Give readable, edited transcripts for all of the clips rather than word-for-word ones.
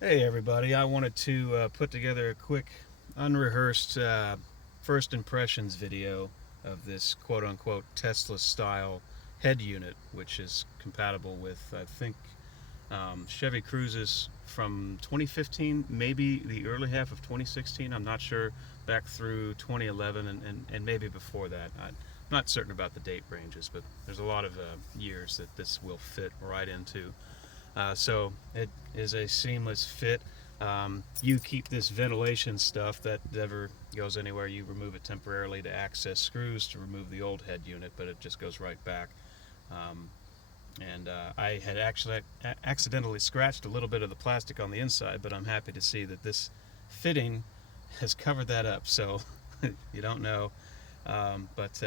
Hey everybody, I wanted to put together a quick, unrehearsed first impressions video of this quote-unquote Tesla style head unit, which is compatible with, I think, Chevy Cruzes from 2015, maybe the early half of 2016, I'm not sure, back through 2011 and maybe before that. I'm not certain about the date ranges, but there's a lot of years that this will fit right into. So it is a seamless fit. You keep this ventilation stuff that never goes anywhere. You remove it temporarily to access screws to remove the old head unit, but it just goes right back. Um, and I had actually accidentally scratched a little bit of the plastic on the inside, but I'm happy to see that this fitting has covered that up. So you don't know, but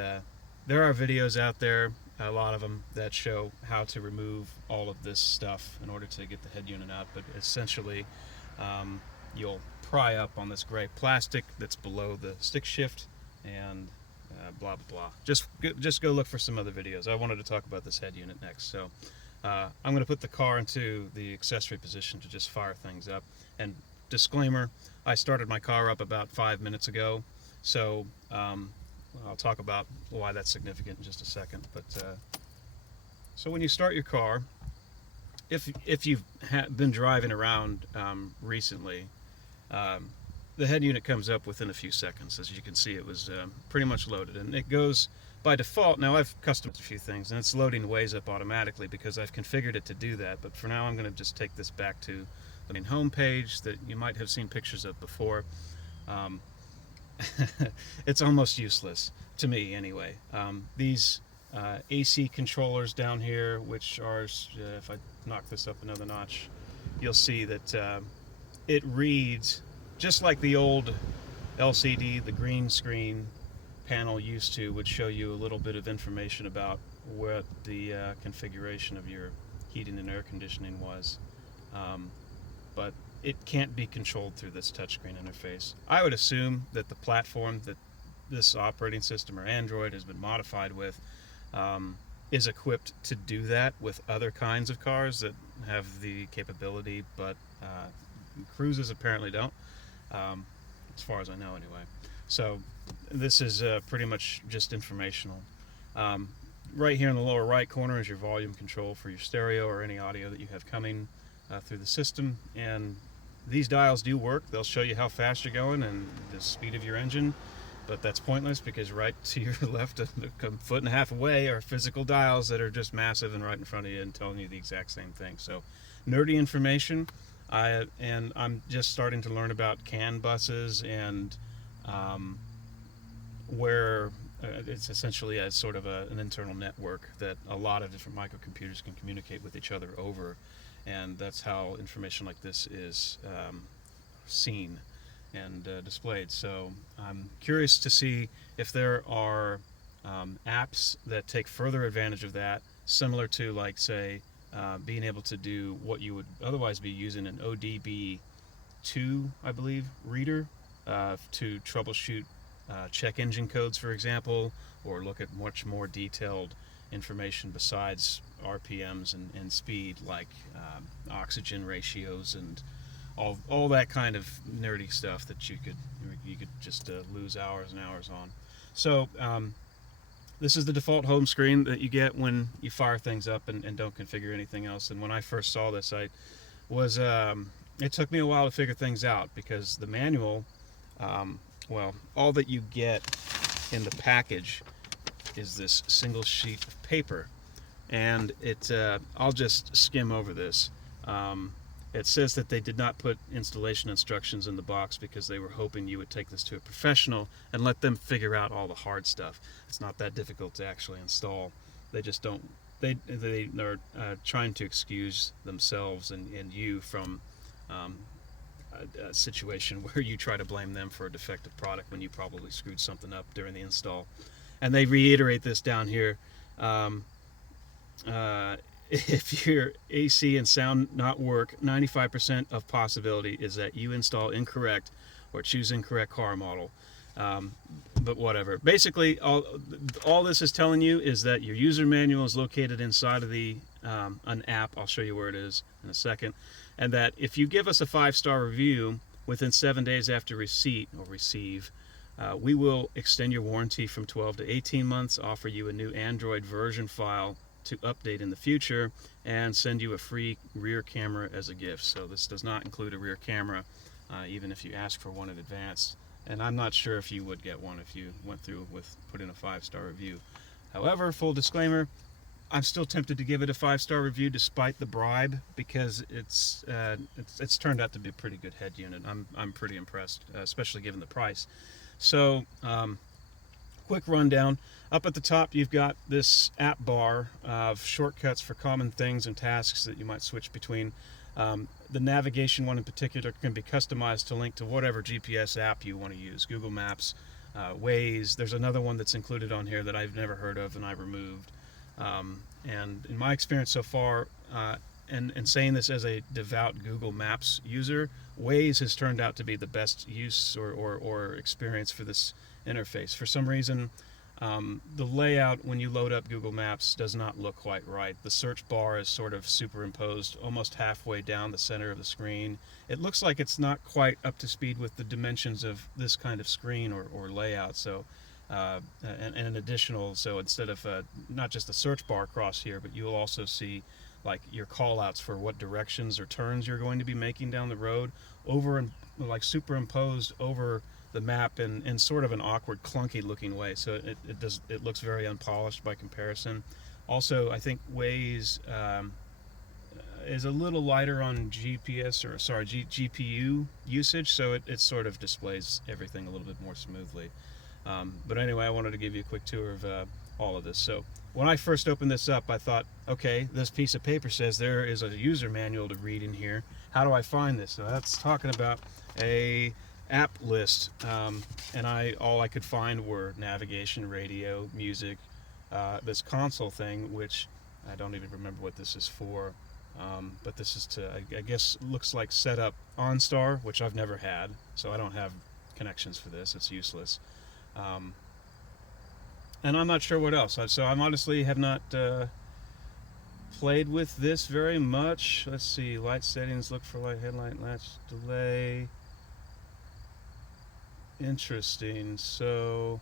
there are videos out there, a lot of them, that show how to remove all of this stuff in order to get the head unit out. But essentially, um, you'll pry up on this gray plastic that's below the stick shift, and blah blah blah. Just go look for some other videos. I wanted to talk about this head unit next, so I'm going to put the car into the accessory position to just fire things up. And disclaimer: I started my car up about 5 minutes ago, so I'll talk about why that's significant in just a second. But so when you start your car, if you've been driving around recently, um, the head unit comes up within a few seconds. As you can see, it was pretty much loaded, and it goes by default. Now I've customized a few things, and it's loading ways up automatically because I've configured it to do that. But for now, I'm going to just take this back to the main home page that you might have seen pictures of before. Um, it's almost useless to me anyway. These AC controllers down here, which are, if I knock this up another notch, you'll see that it reads just like the old LCD, the green screen panel used to, would show you a little bit of information about what the configuration of your heating and air conditioning was. But it can't be controlled through this touchscreen interface. I would assume that the platform that this operating system or Android has been modified with is equipped to do that with other kinds of cars that have the capability, but Cruzes apparently don't, as far as I know anyway. So this is pretty much just informational. Um, right here in the lower right corner is your volume control for your stereo or any audio that you have coming through the system, and these dials do work. They'll show you how fast you're going and the speed of your engine, but that's pointless because right to your left, a foot and a half away, are physical dials that are just massive and right in front of you and telling you the exact same thing. So nerdy information. I'm just starting to learn about CAN buses and where it's essentially a sort of an internal network that a lot of different microcomputers can communicate with each other over, and that's how information like this is seen and displayed. So I'm curious to see if there are apps that take further advantage of that, similar to, like, say, being able to do what you would otherwise be using an ODB2, I believe, reader to troubleshoot check engine codes, for example, or look at much more detailed information besides RPMs and speed, like oxygen ratios and all that kind of nerdy stuff that you could just lose hours and hours on. So this is the default home screen that you get when you fire things up and don't configure anything else. And when I first saw this, I was it took me a while to figure things out because the manual, well, all that you get in the package is this single sheet of paper, and I'll just skim over this. It says that they did not put installation instructions in the box because they were hoping you would take this to a professional and let them figure out all the hard stuff. It's not that difficult to actually install. They just don't. They are trying to excuse themselves and you from a situation where you try to blame them for a defective product when you probably screwed something up during the install. And they reiterate this down here. If your AC and sound not work, 95% of possibility is that you install incorrect or choose incorrect car model. But whatever. Basically, all this is telling you is that your user manual is located inside of the an app. I'll show you where it is in a second. and that if you give us a 5-star review within 7 days after receipt or receive, we will extend your warranty from 12 to 18 months, offer you a new Android version file to update in the future, and send you a free rear camera as a gift. So this does not include a rear camera, even if you ask for one in advance. And I'm not sure if you would get one if you went through with put in a 5-star review. However, full disclaimer, I'm still tempted to give it a 5-star review despite the bribe, because it's turned out to be a pretty good head unit. I'm pretty impressed, especially given the price. So, quick rundown. Up at the top, you've got this app bar of shortcuts for common things and tasks that you might switch between. The navigation one in particular can be customized to link to whatever GPS app you want to use. Google Maps, Waze. There's another one that's included on here that I've never heard of and I removed. And in my experience so far, and saying this as a devout Google Maps user, Waze has turned out to be the best use or experience for this interface. For some reason, the layout when you load up Google Maps does not look quite right. The search bar is sort of superimposed almost halfway down the center of the screen. It looks like it's not quite up to speed with the dimensions of this kind of screen or layout. So, and an additional, so instead of not just the search bar across here, but you'll also see like your call outs for what directions or turns you're going to be making down the road over and like superimposed over the map in sort of an awkward, clunky looking way. So it looks very unpolished by comparison. Also, I think Waze is a little lighter on GPU usage, so it sort of displays everything a little bit more smoothly. But anyway, I wanted to give you a quick tour of all of this. So when I first opened this up, I thought, okay, this piece of paper says there is a user manual to read in here. How do I find this? So that's talking about a app list, and all I could find were navigation, radio, music, this console thing, which I don't even remember what this is for, but this is to, I guess, looks like set up OnStar, which I've never had, so I don't have connections for this. It's useless. And I'm not sure what else. So I honestly have not played with this very much. Let's see, light settings, look for light headlight, latch delay. Interesting. So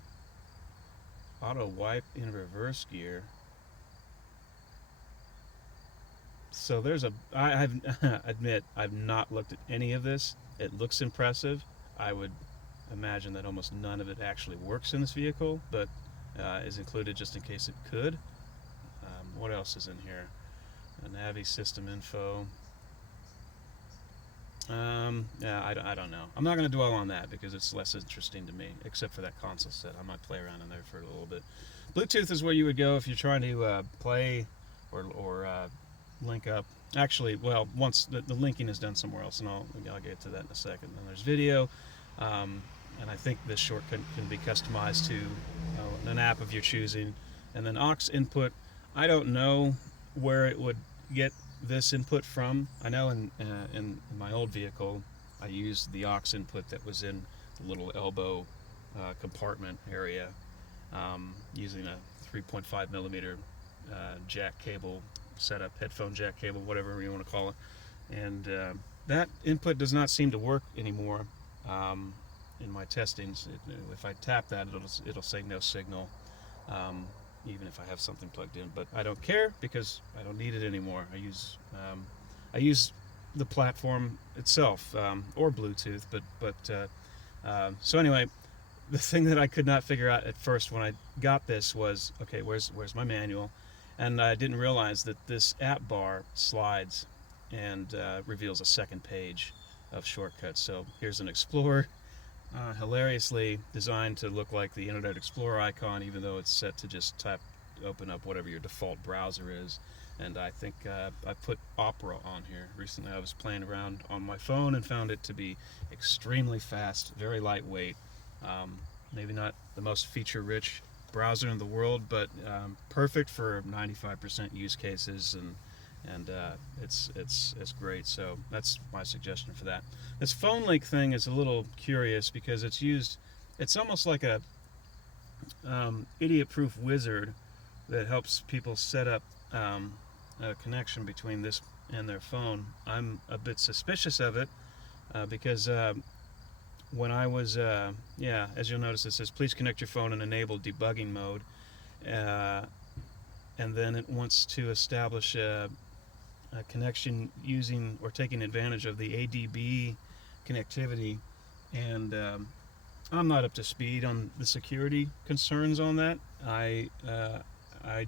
auto wipe in reverse gear. So there's I admit I've not looked at any of this. It looks impressive. I would imagine that almost none of it actually works in this vehicle, but is included just in case it could. What else is in here? A Navi system info. Yeah, I don't know. I'm not going to dwell on that because it's less interesting to me, except for that console set. I might play around in there for a little bit. Bluetooth is where you would go if you're trying to play or link up. Actually, well, once the linking is done somewhere else, and I'll get to that in a second. Then there's video, and I think this shortcut can be customized to an app of your choosing. And then Aux Input, I don't know where it would get this input from. I know in my old vehicle I used the aux input that was in the little elbow compartment area, using a 3.5 millimeter jack cable setup, headphone jack cable, whatever you want to call it, and that input does not seem to work anymore in my testings. If I tap that, it'll say no signal, even if I have something plugged in, but I don't care because I don't need it anymore. I use the platform itself, or Bluetooth, but so anyway, the thing that I could not figure out at first when I got this was, okay, where's my manual? And I didn't realize that this app bar slides and reveals a second page of shortcuts. So here's an Explorer, hilariously designed to look like the Internet Explorer icon, even though it's set to just open up whatever your default browser is. And I think I put Opera on here. Recently I was playing around on my phone and found it to be extremely fast, very lightweight. Maybe not the most feature-rich browser in the world, but perfect for 95% use cases, and it's great. So that's my suggestion for that. This phone link thing is a little curious because it's almost like a idiot-proof wizard that helps people set up a connection between this and their phone. I'm a bit suspicious of it because when I was, yeah, as you'll notice, it says please connect your phone and enable debugging mode. Uh, and then it wants to establish a connection using or taking advantage of the ADB connectivity. And I'm not up to speed on the security concerns on that. I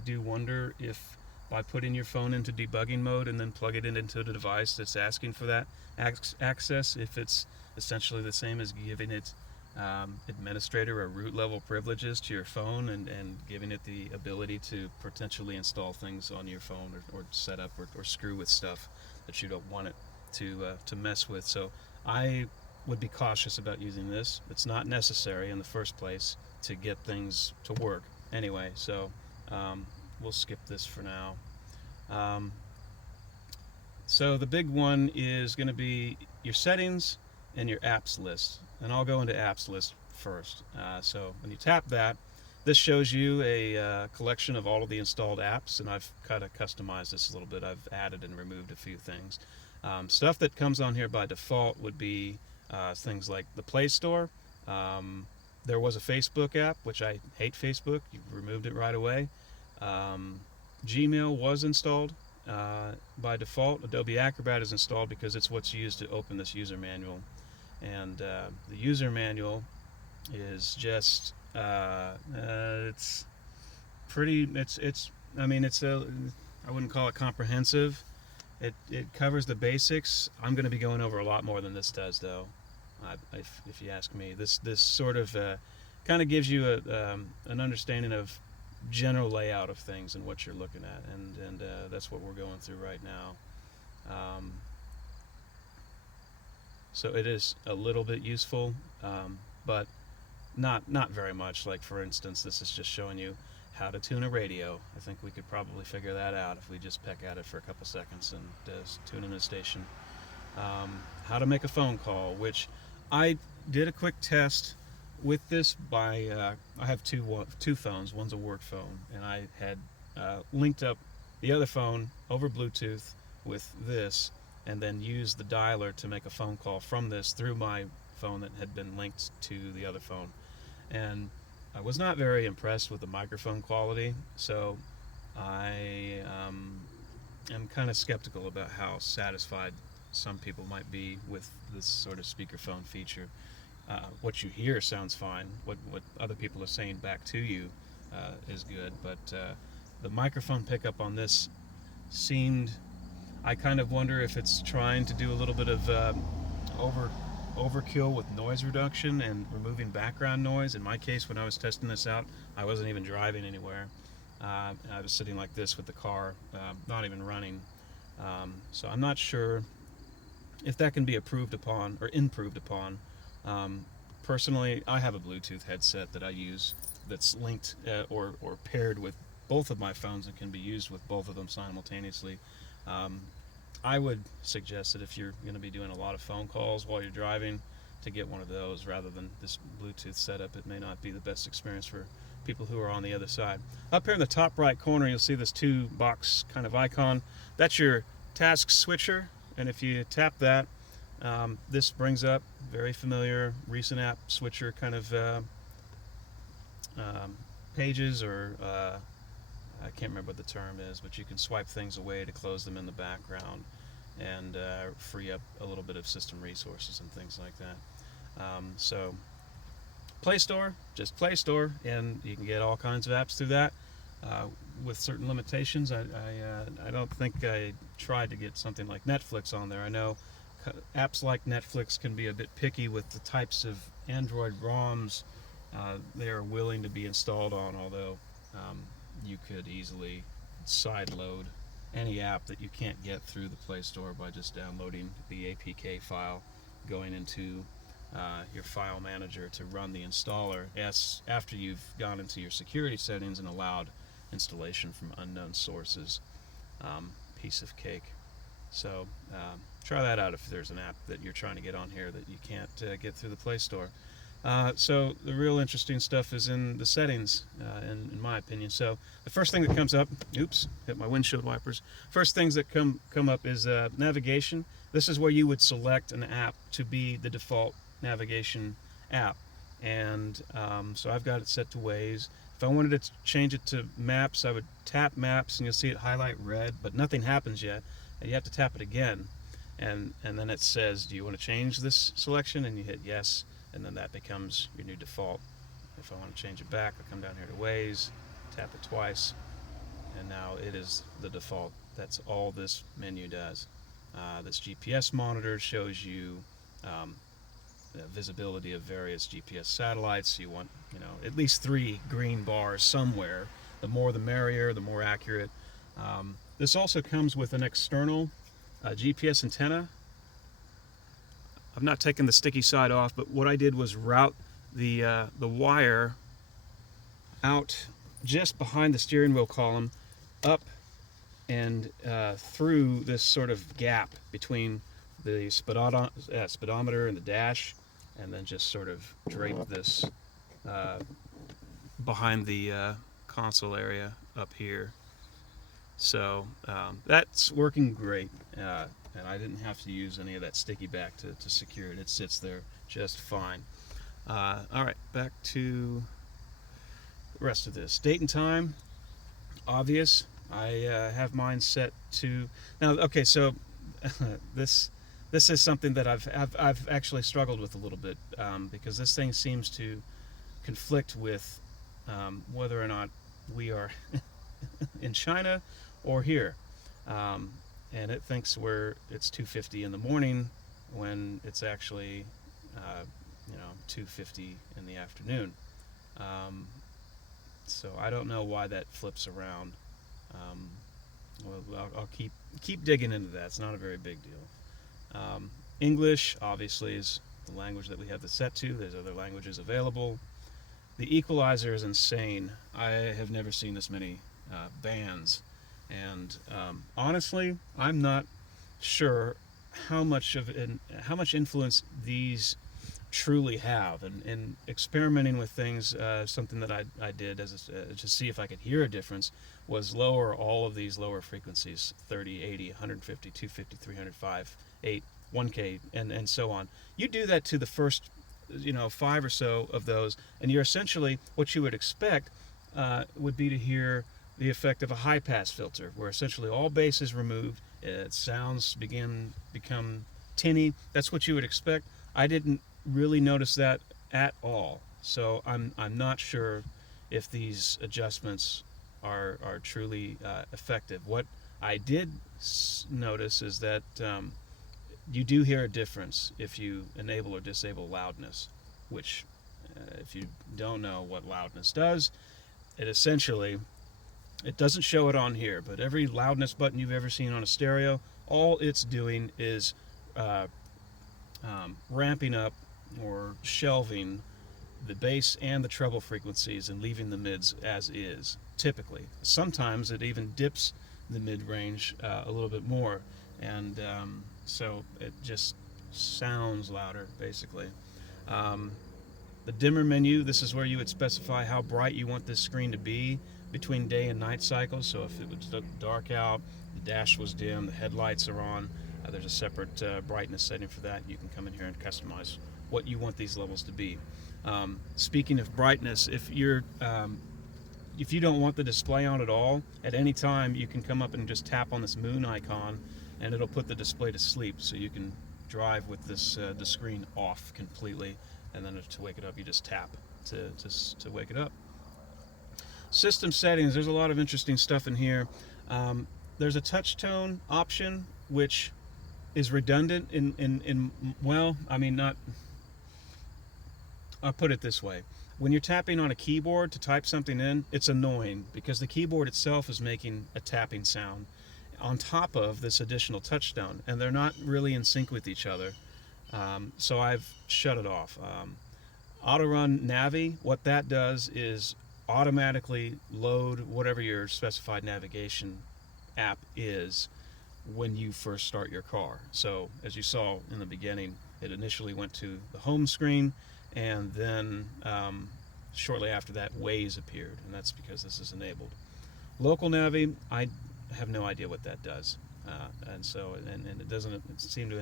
do wonder if by putting your phone into debugging mode and then plug it into the device that's asking for that access, if it's essentially the same as giving it administrator or root level privileges to your phone and giving it the ability to potentially install things on your phone or set up or screw with stuff that you don't want it to mess with. So I would be cautious about using this. It's not necessary in the first place to get things to work anyway, so we'll skip this for now. So the big one is going to be your settings and your apps list, and I'll go into apps list first. So when you tap that, this shows you a collection of all of the installed apps, and I've kind of customized this a little bit. I've added and removed a few things. Stuff that comes on here by default would be things like the Play Store. There was a Facebook app, which I hate Facebook. You removed it right away. Gmail was installed by default. Adobe Acrobat is installed because it's what's used to open this user manual. And the user manual is just it's pretty. I mean, I wouldn't call it comprehensive. It covers the basics. I'm going to be going over a lot more than this does, though. If you ask me, this sort of kind of gives you an understanding of general layout of things and what you're looking at, and that's what we're going through right now. So it is a little bit useful, but not very much. Like, for instance, this is just showing you how to tune a radio. I think we could probably figure that out if we just peck at it for a couple seconds and tune in a station. How to make a phone call, which I did a quick test with this by I have two phones. One's a work phone, and I had linked up the other phone over Bluetooth with this, and then used the dialer to make a phone call from this through my phone that had been linked to the other phone. And I was not very impressed with the microphone quality, so I am kind of skeptical about how satisfied some people might be with this sort of speakerphone feature. What you hear sounds fine. What other people are saying back to you is good, but the microphone pickup on this seemed. I kind of wonder if it's trying to do a little bit of overkill with noise reduction and removing background noise. In my case, when I was testing this out, I wasn't even driving anywhere. I was sitting like this with the car, not even running. So I'm not sure if that can be improved upon. Personally, I have a Bluetooth headset that I use that's linked or paired with both of my phones and can be used with both of them simultaneously. I would suggest that if you're going to be doing a lot of phone calls while you're driving, to get one of those rather than this Bluetooth setup. It may not be the best experience for people who are on the other side. Up here in the top right corner, you'll see this 2-box kind of icon. That's your task switcher, and if you tap that, this brings up very familiar recent app switcher kind of pages, or I can't remember what the term is, but you can swipe things away to close them in the background and free up a little bit of system resources and things like that. So Play Store, just Play Store, and you can get all kinds of apps through that with certain limitations. I don't think I tried to get something like Netflix on there. I know apps like Netflix can be a bit picky with the types of Android ROMs they are willing to be installed on, although you could easily sideload any app that you can't get through the Play Store by just downloading the APK file, going into your file manager to run the installer after you've gone into your security settings and allowed installation from unknown sources. Piece of cake. So try that out if there's an app that you're trying to get on here that you can't get through the Play Store. So the real interesting stuff is in the settings, in my opinion. So the first thing that comes up, oops, hit my windshield wipers. First things that come up is navigation. This is where you would select an app to be the default navigation app. And so I've got it set to Waze. If I wanted to change it to Maps, I would tap Maps, and you'll see it highlight red, but nothing happens yet. And you have to tap it again, and then it says, do you want to change this selection? And you hit yes, and then that becomes your new default. If I want to change it back, I come down here to Waze, tap it twice, and now it is the default. That's all this menu does. This GPS monitor shows you visibility of various GPS satellites. You want, at least 3 green bars somewhere. The more the merrier, the more accurate. This also comes with an external GPS antenna. I've not taken the sticky side off, but what I did was route the wire out just behind the steering wheel column, up and through this sort of gap between the speedometer and the dash, and then just sort of drape this behind the console area up here. So that's working great, and I didn't have to use any of that sticky back to secure it. It sits there just fine. All right, back to the rest of this. Date and time, obvious. I have mine set to now. Okay, so this is something that I've actually struggled with a little bit, because this thing seems to conflict with whether or not we are in China or here, and it thinks it's 2:50 in the morning when it's actually 2:50 in the afternoon. So I don't know why that flips around. Well, I'll keep digging into that. It's not a very big deal. English obviously is the language that we have this set to. There's other languages available. The Equalizer is insane. I have never seen this many bands, and honestly, I'm not sure how much influence these truly have. And experimenting with things, something that I did to see if I could hear a difference, was lower all of these lower frequencies: 30, 80, 150, 250, 300, 5, 8, 1K, and so on. You do that to the first 5 or so of those, and you're essentially, what you would expect would be to hear the effect of a high pass filter, where essentially all bass is removed, sounds become tinny. That's what you would expect. I didn't really notice that at all, so I'm not sure if these adjustments are truly effective. What I did notice is that you do hear a difference if you enable or disable loudness, which, if you don't know what loudness does, it doesn't show it on here, but every loudness button you've ever seen on a stereo, all it's doing is ramping up or shelving the bass and the treble frequencies and leaving the mids as is, typically. Sometimes it even dips the mid-range a little bit more, and so it just sounds louder, basically. The dimmer menu, this is where you would specify how bright you want this screen to be between day and night cycles. So if it was dark out, the dash was dim, the headlights are on, there's a separate brightness setting for that. You can come in here and customize what you want these levels to be. Speaking of brightness, if you don't want the display on at all, at any time you can come up and just tap on this moon icon, and it'll put the display to sleep, so you can drive with the screen off completely, and then to wake it up you just tap to wake it up. System settings, there's a lot of interesting stuff in here. There's a touch tone option, which is redundant I'll put it this way. When you're tapping on a keyboard to type something in, it's annoying because the keyboard itself is making a tapping sound on top of this additional touch tone, and they're not really in sync with each other. So I've shut it off. Auto Run Navi, what that does is automatically load whatever your specified navigation app is when you first start your car. So as you saw in the beginning, it initially went to the home screen, and then shortly after that, Waze appeared, and that's because this is enabled. Local Navi, I have no idea what that does, and so and it doesn't seem to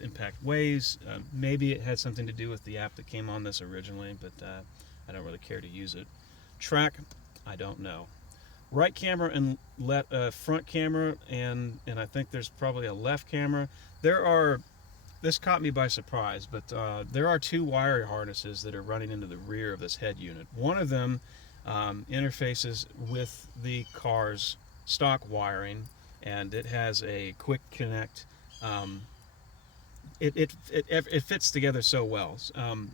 impact Waze. Maybe it had something to do with the app that came on this originally, but I don't really care to use it. Track, I don't know. Right camera and front camera, and I think there's probably a left camera. There are. This caught me by surprise, but there are two wire harnesses that are running into the rear of this head unit. One of them interfaces with the car's stock wiring, and it has a quick connect. It fits together so well.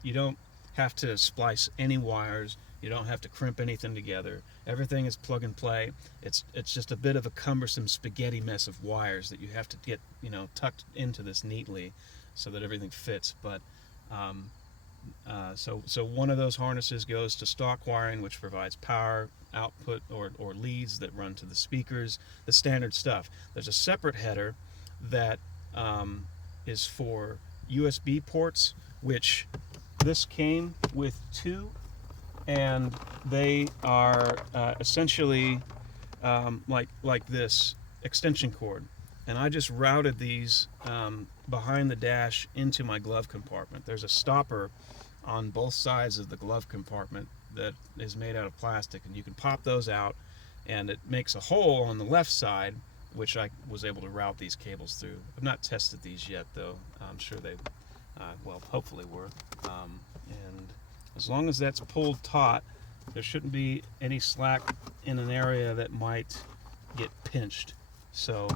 You don't have to splice any wires. You don't have to crimp anything together. Everything is plug and play. It's just a bit of a cumbersome spaghetti mess of wires that you have to get tucked into this neatly, so that everything fits. But so one of those harnesses goes to stock wiring, which provides power output or leads that run to the speakers, the standard stuff. There's a separate header that is for USB ports, which this came with two, and they are essentially like this extension cord. And I just routed these behind the dash into my glove compartment. There's a stopper on both sides of the glove compartment that is made out of plastic, and you can pop those out, and it makes a hole on the left side, which I was able to route these cables through. I've not tested these yet, though. I'm sure they, well, hopefully work. And as long as that's pulled taut, there shouldn't be any slack in an area that might get pinched. So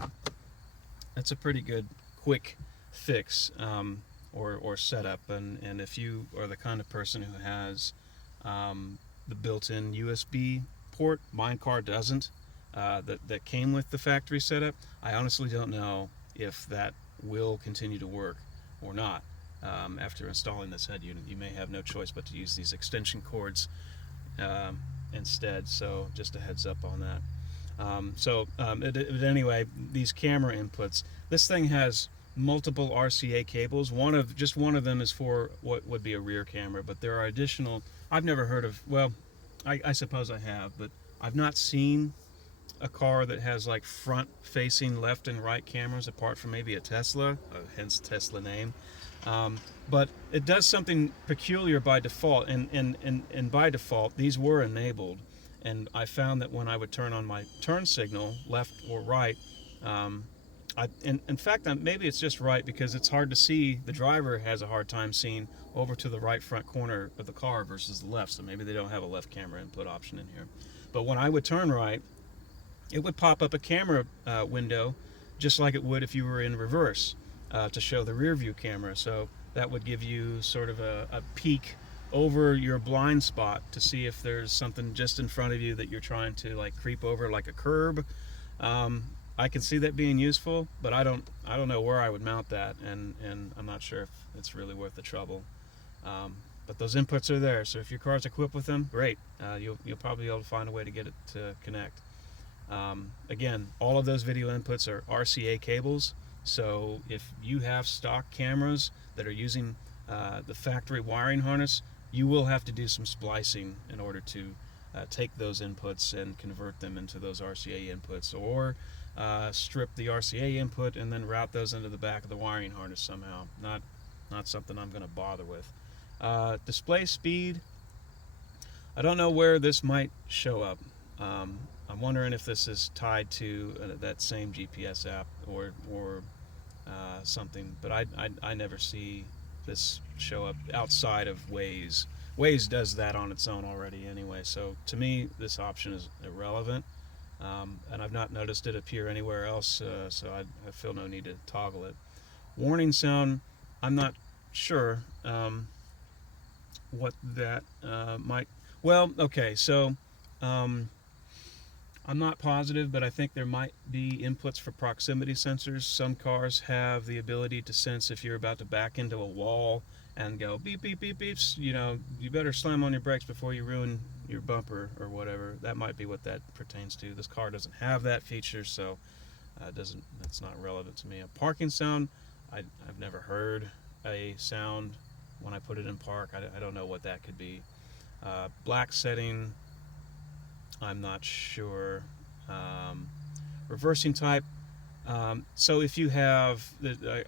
that's a pretty good quick fix or setup. And if you are the kind of person who has the built-in USB port, mine car doesn't, that came with the factory setup, I honestly don't know if that will continue to work or not. After installing this head unit, you may have no choice but to use these extension cords instead. So just a heads up on that. Anyway, these camera inputs. This thing has multiple RCA cables. One of them is for what would be a rear camera, but there are additional. I've never heard of. Well, I suppose I have, but I've not seen a car that has like front-facing left and right cameras, apart from maybe a Tesla, hence Tesla name. But it does something peculiar by default, and by default these were enabled, and I found that when I would turn on my turn signal, left or right, in fact, maybe it's just right, because it's hard to see. The driver has a hard time seeing over to the right front corner of the car versus the left, so maybe they don't have a left camera input option in here. But when I would turn right, it would pop up a camera window, just like it would if you were in reverse, to show the rear view camera. So that would give you sort of a peek over your blind spot to see if there's something just in front of you that you're trying to like creep over, like a curb. I can see that being useful, but I don't know where I would mount that, and I'm not sure if it's really worth the trouble. But those inputs are there, so if your car's equipped with them, great. You'll probably be able to find a way to get it to connect. Again, all of those video inputs are RCA cables, so if you have stock cameras that are using the factory wiring harness, you will have to do some splicing in order to take those inputs and convert them into those RCA inputs, or strip the RCA input and then route those into the back of the wiring harness somehow. Not something I'm going to bother with. Display speed, I don't know where this might show up. I'm wondering if this is tied to that same GPS app or something, but I never see this show up outside of Waze. Waze does that on its own already anyway, so to me this option is irrelevant, and I've not noticed it appear anywhere else, so I feel no need to toggle it. Warning sound, I'm not sure what that might. Well, okay, so I'm not positive, but I think there might be inputs for proximity sensors. Some cars have the ability to sense if you're about to back into a wall and go beep, beep, beep, beeps. You better slam on your brakes before you ruin your bumper or whatever. That might be what that pertains to. This car doesn't have that feature, so that's not relevant to me. A parking sound, I've never heard a sound when I put it in park. I don't know what that could be. Black setting, I'm not sure. Reversing type. So if you have,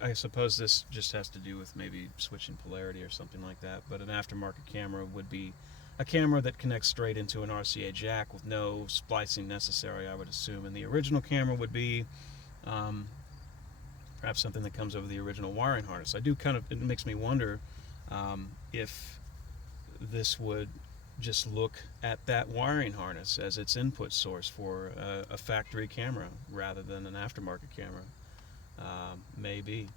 I suppose this just has to do with maybe switching polarity or something like that, but an aftermarket camera would be a camera that connects straight into an RCA jack with no splicing necessary, I would assume. And the original camera would be perhaps something that comes over the original wiring harness. It makes me wonder if this would just look at that wiring harness as its input source for a factory camera rather than an aftermarket camera. Maybe.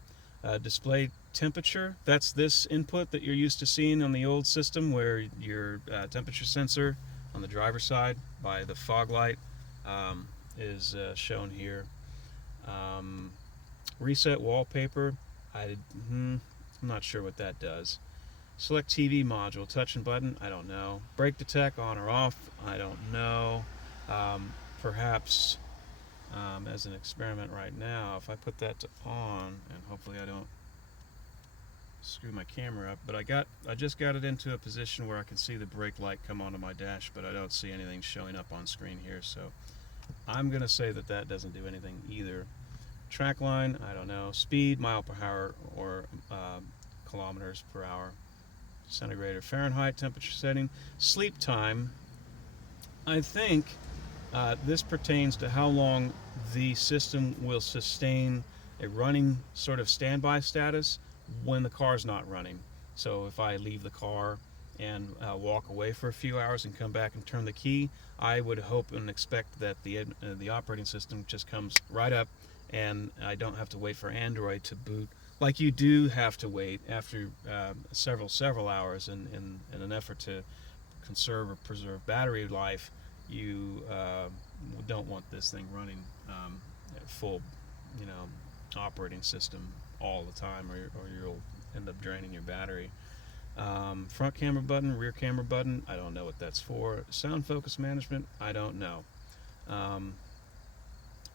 Display temperature, that's this input that you're used to seeing on the old system, where your temperature sensor on the driver's side by the fog light is shown here. Reset wallpaper, I'm not sure what that does. Select TV module, touch and button, I don't know. Brake detect, on or off, I don't know. Perhaps as an experiment right now, if I put that to on, and hopefully I don't screw my camera up, but I just got it into a position where I can see the brake light come onto my dash, but I don't see anything showing up on screen here, so I'm going to say that that doesn't do anything either. Track line, I don't know. Speed, mile per hour or kilometers per hour. Centigrade or Fahrenheit temperature setting. Sleep time, I think this pertains to how long the system will sustain a running sort of standby status when the car's not running. So if I leave the car and walk away for a few hours and come back and turn the key, I would hope and expect that the operating system just comes right up, and I don't have to wait for Android to boot like you do have to wait after several hours in an effort to conserve or preserve battery life. You don't want this thing running at full, operating system all the time, or you'll end up draining your battery. Front camera button, rear camera button, I don't know what that's for. Sound focus management, I don't know.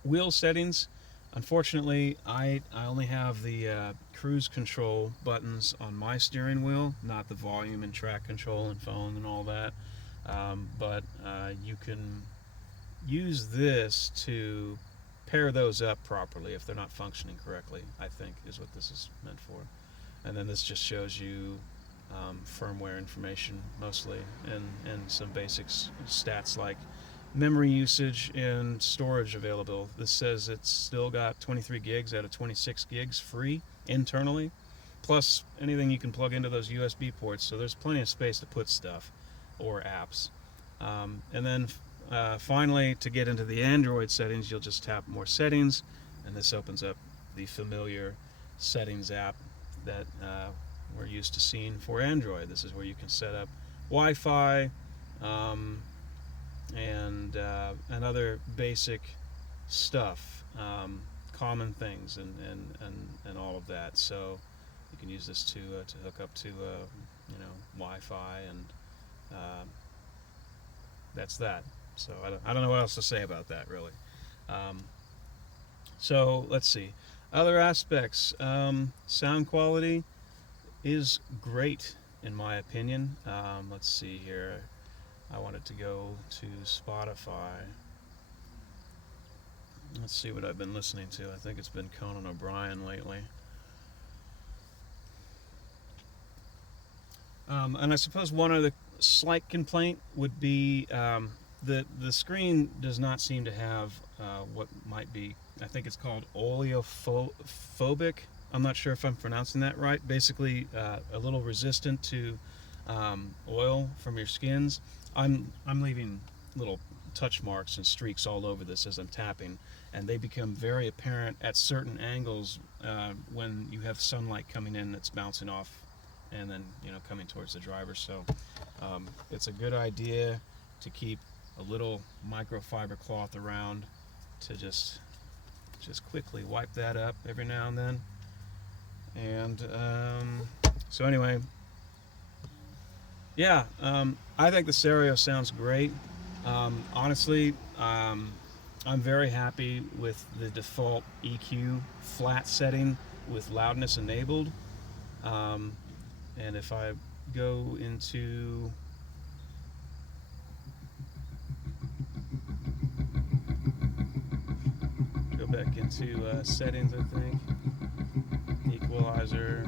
Wheel settings, unfortunately, I only have the cruise control buttons on my steering wheel, not the volume and track control and phone and all that. But you can use this to pair those up properly if they're not functioning correctly, I think is what this is meant for. And then this just shows you firmware information mostly, and some basic stats like memory usage and storage available. This says it's still got 23 gigs out of 26 gigs free internally, plus anything you can plug into those USB ports, so there's plenty of space to put stuff or apps. And then finally, to get into the Android settings, you'll just tap more settings, and this opens up the familiar settings app that we're used to seeing for Android. This is where you can set up Wi-Fi and other basic stuff, common things, and all of that. So you can use this to hook up to Wi-Fi, and that's that. So I don't know what else to say about that, really. So let's see. Other aspects. Sound quality is great, in my opinion. Let's see here. I wanted to go to Spotify. Let's see what I've been listening to. I think it's been Conan O'Brien lately. And I suppose one other slight complaint would be the screen does not seem to have what might be, I think it's called oleophobic. I'm not sure if I'm pronouncing that right. Basically, a little resistant to oil from your skins. I'm leaving little touch marks and streaks all over this as I'm tapping, and they become very apparent at certain angles when you have sunlight coming in that's bouncing off and then coming towards the driver. So it's a good idea to keep a little microfiber cloth around to just quickly wipe that up every now and then. And so anyway, yeah, I think the stereo sounds great. Honestly, I'm very happy with the default EQ flat setting with loudness enabled. And if I go into back into settings, I think, Equalizer,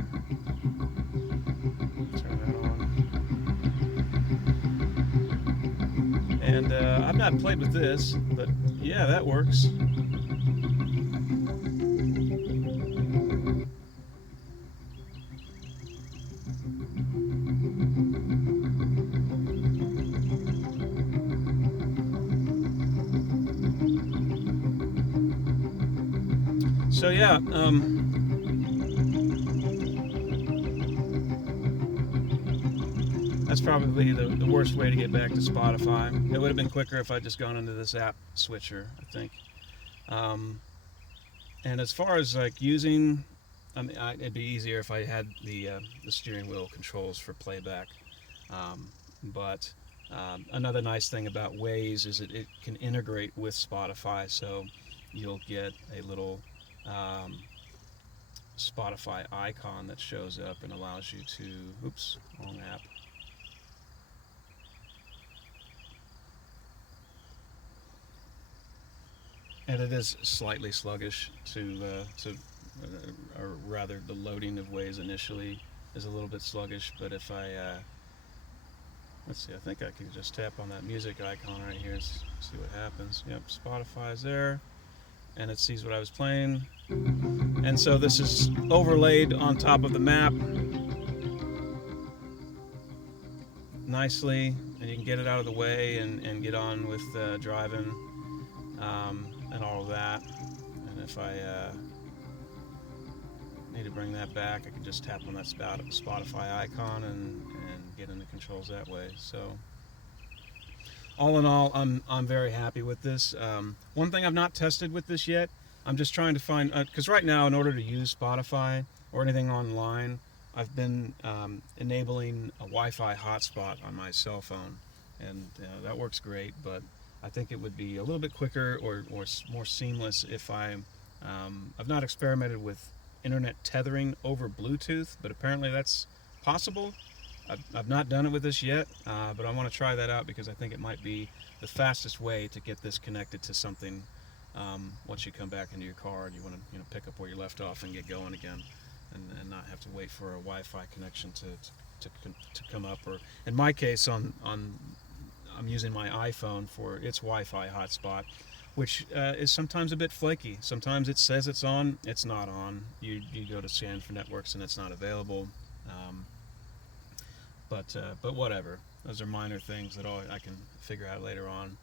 turn that on. And I've not played with this, but yeah, that works. So yeah, that's probably the worst way to get back to Spotify. It would have been quicker if I'd just gone into this app switcher, I think. Um, and as far as like using, I mean, it'd be easier if I had the steering wheel controls for playback. But another nice thing about Waze is it can integrate with Spotify, so you'll get a little Spotify icon that shows up and allows you to, oops, wrong app. And it is slightly sluggish or rather, the loading of Waze initially is a little bit sluggish. But if I, let's see, I think I can just tap on that music icon right here and see what happens. Yep, Spotify's there, and it sees what I was playing. And so this is overlaid on top of the map nicely, and you can get it out of the way and get on with driving and all of that. And if I need to bring that back, I can just tap on that Spotify icon and get into controls that way. So all in all, I'm very happy with this. One thing I've not tested with this yet, I'm just trying to find, because right now in order to use Spotify or anything online, I've been enabling a Wi-Fi hotspot on my cell phone, and that works great, but I think it would be a little bit quicker or more seamless if I've not experimented with internet tethering over Bluetooth, but apparently that's possible. I've not done it with this yet, but I want to try that out because I think it might be the fastest way to get this connected to something once you come back into your car and you want to pick up where you left off and get going again, and not have to wait for a Wi-Fi connection to come up. Or in my case, I'm using my iPhone for its Wi-Fi hotspot, which is sometimes a bit flaky. Sometimes it says it's on, it's not on. You go to scan for networks and it's not available. But whatever. Those are minor things that I can figure out later on.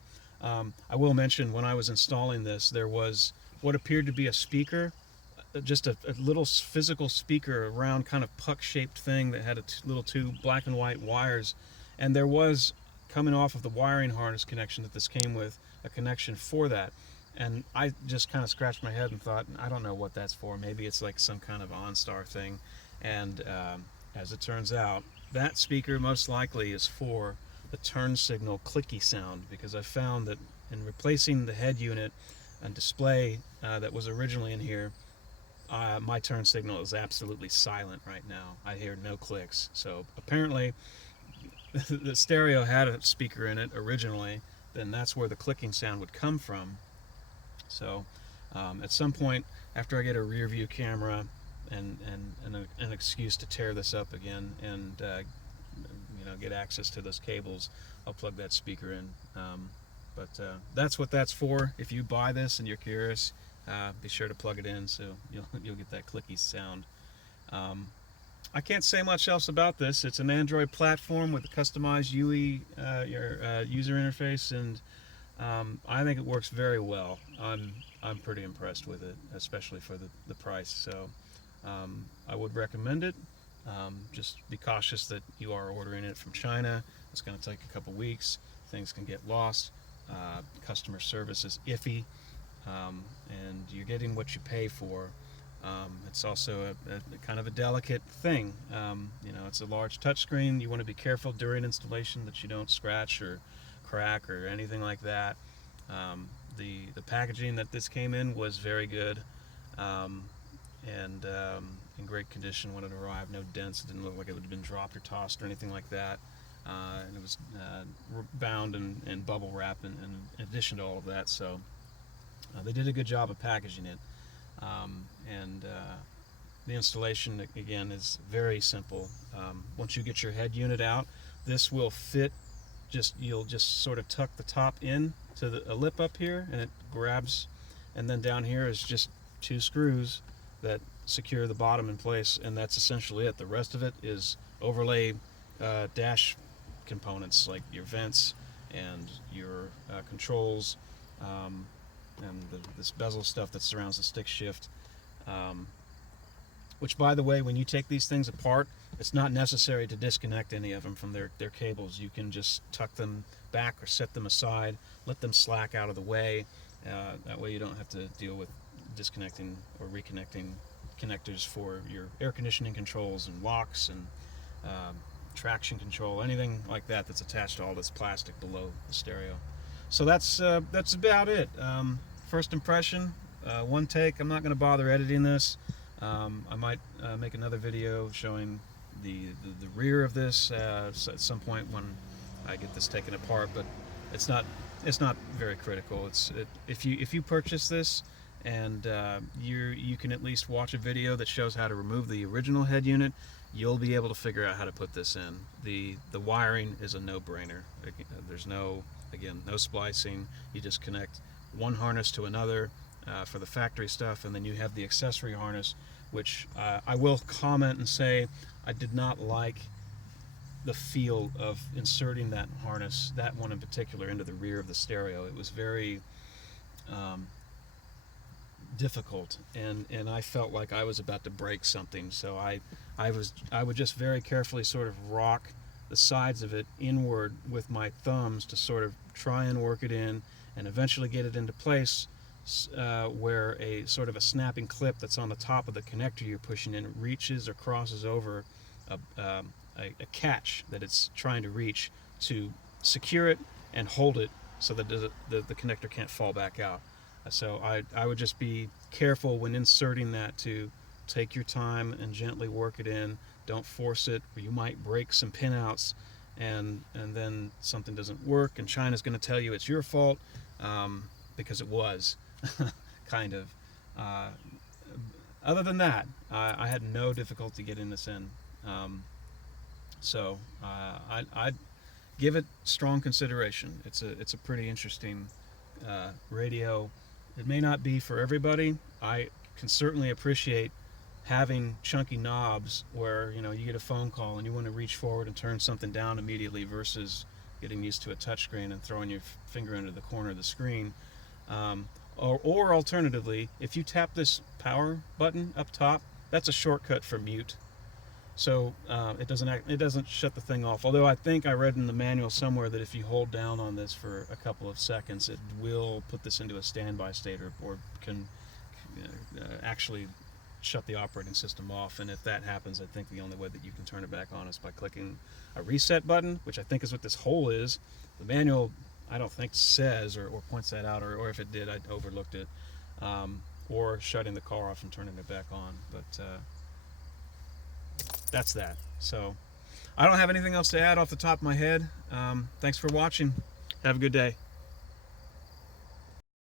I will mention when I was installing this, there was what appeared to be a speaker, just a little physical speaker, a round kind of puck-shaped thing that had little two black and white wires, and there was, coming off of the wiring harness connection that this came with, a connection for that. And I just kind of scratched my head and thought, I don't know what that's for. Maybe it's like some kind of OnStar thing. And as it turns out, that speaker most likely is for the turn signal clicky sound, because I found that in replacing the head unit and display that was originally in here, my turn signal is absolutely silent right now. I hear no clicks. So apparently the stereo had a speaker in it originally, then that's where the clicking sound would come from. So at some point, after I get a rear view camera and an excuse to tear this up again and get access to those cables, I'll plug that speaker in. But that's what that's for. If you buy this and you're curious, be sure to plug it in so you'll get that clicky sound. I can't say much else about this. It's an Android platform with a customized UI, user interface, and I think it works very well. I'm pretty impressed with it, especially for the price. So I would recommend it. Just be cautious that you are ordering it from China. It's going to take a couple weeks. Things can get lost. Customer service is iffy, and you're getting what you pay for. It's also a kind of a delicate thing. It's a large touchscreen. You want to be careful during installation that you don't scratch or crack or anything like that. The packaging that this came in was very good, and in great condition when it arrived. No dents. It didn't look like it would have been dropped or tossed or anything like that. And it was bound in bubble wrap in addition to all of that. So they did a good job of packaging it. And the installation, again, is very simple. Once you get your head unit out, this will fit. You'll just sort of tuck the top in to a lip up here, and it grabs, and then down here is just 2 screws that secure the bottom in place, and that's essentially it. The rest of it is overlay dash components like your vents and your controls, and this bezel stuff that surrounds the stick shift. Which, by the way, when you take these things apart, it's not necessary to disconnect any of them from their cables. You can just tuck them back or set them aside, let them slack out of the way. That way you don't have to deal with disconnecting or reconnecting connectors for your air conditioning controls and locks and traction control, anything like that that's attached to all this plastic below the stereo. So that's about it. First impression, one take. I'm not going to bother editing this. I might make another video showing the rear of this at some point when I get this taken apart, but it's not very critical. If you purchase this and you can at least watch a video that shows how to remove the original head unit, you'll be able to figure out how to put this in. The wiring is a no-brainer. There's no splicing. You just connect one harness to another for the factory stuff, and then you have the accessory harness, which I will comment and say I did not like the feel of inserting that harness, that one in particular, into the rear of the stereo. It was very difficult, and I felt like I was about to break something. So I would just very carefully sort of rock the sides of it inward with my thumbs to sort of try and work it in, and eventually get it into place where a sort of a snapping clip that's on the top of the connector you're pushing in reaches or crosses over a catch that it's trying to reach to secure it and hold it so that the connector can't fall back out. So I would just be careful when inserting that to take your time and gently work it in. Don't force it, or you might break some pinouts, and then something doesn't work, and China's going to tell you it's your fault, because it was, kind of. Other than that, I had no difficulty getting this in. So I'd give it strong consideration. It's a pretty interesting radio. It may not be for everybody. I can certainly appreciate having chunky knobs where you get a phone call and you want to reach forward and turn something down immediately versus getting used to a touchscreen and throwing your finger into the corner of the screen. Or alternatively, if you tap this power button up top, that's a shortcut for mute. So it doesn't shut the thing off. Although I think I read in the manual somewhere that if you hold down on this for a couple of seconds, it will put this into a standby state, or can actually shut the operating system off. And if that happens, I think the only way that you can turn it back on is by clicking a reset button, which I think is what this hole is. The manual, I don't think, says or points that out, or if it did, I overlooked it. Or shutting the car off and turning it back on. But that's that. So I don't have anything else to add off the top of my head. Thanks for watching. Have a good day.